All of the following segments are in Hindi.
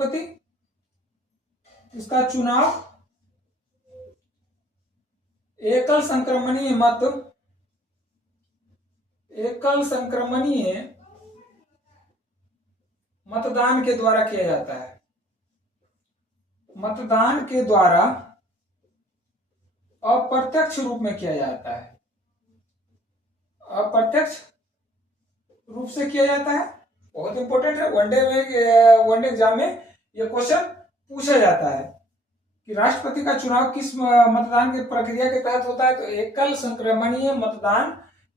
राष्ट्रपति, इसका चुनाव एकल संक्रमणीय मतदान के द्वारा किया जाता है। मतदान के द्वारा अप्रत्यक्ष रूप में किया जाता है। अप्रत्यक्ष रूप से किया जाता है। बहुत इंपॉर्टेंट है, वनडे एग्जाम में यह क्वेश्चन पूछा जाता है कि राष्ट्रपति का चुनाव किस मतदान की प्रक्रिया के तहत होता है। तो एकल संक्रमणीय मतदान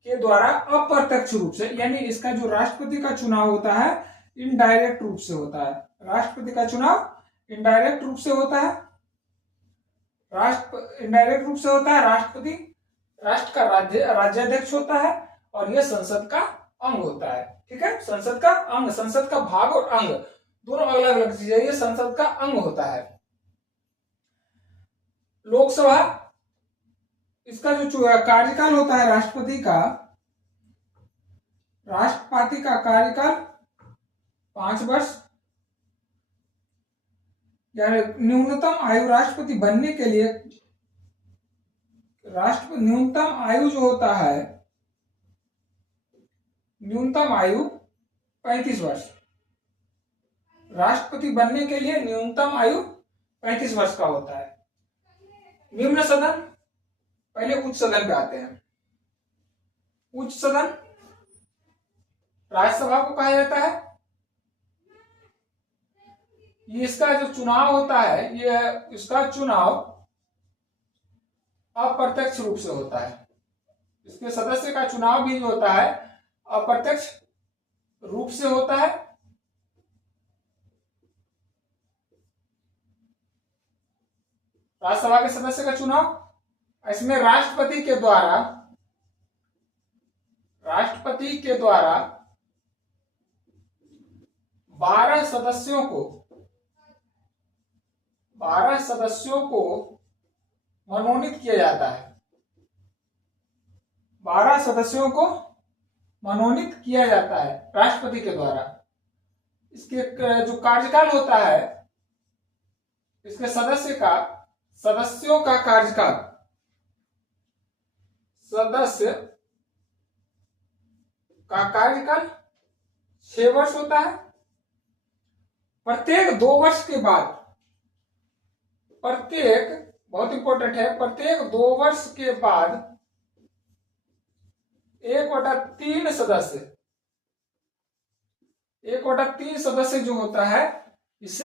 के द्वारा अप्रत्यक्ष रूप से, यानी इसका जो राष्ट्रपति का चुनाव होता है इनडायरेक्ट रूप से होता है। राष्ट्रपति का चुनाव इनडायरेक्ट रूप से होता है। इनडायरेक्ट रूप से होता है। राष्ट्रपति राष्ट्र का राज्याध्यक्ष होता है और यह संसद का अंग होता है। ठीक है, संसद का अंग, संसद का भाग और अंग दोनों अलग अलग चीजें, यह संसद का अंग होता है। लोकसभा, इसका जो कार्यकाल होता है राष्ट्रपति का कार्यकाल 5 वर्ष, यानी न्यूनतम आयु राष्ट्रपति बनने के लिए, न्यूनतम आयु जो होता है, न्यूनतम आयु 35 वर्ष। राष्ट्रपति बनने के लिए न्यूनतम आयु 35 वर्ष का होता है। निम्न सदन, पहले उच्च सदन पे आते हैं। उच्च सदन राज्यसभा को कहा जाता है। ये इसका जो चुनाव होता है, ये इसका चुनाव अप्रत्यक्ष रूप से होता है। इसके सदस्य का चुनाव भी जो होता है अप्रत्यक्ष रूप से होता है। राज्यसभा के सदस्य का चुनाव, इसमें राष्ट्रपति के द्वारा 12 सदस्यों को मनोनीत किया जाता है। 12 सदस्यों को मनोनीत किया जाता है राष्ट्रपति के द्वारा। इसके जो कार्यकाल होता है, इसके सदस्यों का कार्यकाल, सदस्य का कार्यकाल 6 वर्ष होता है। प्रत्येक 2 वर्ष के बाद, बहुत इंपॉर्टेंट है, प्रत्येक 2 वर्ष के बाद 1/3 सदस्य जो होता है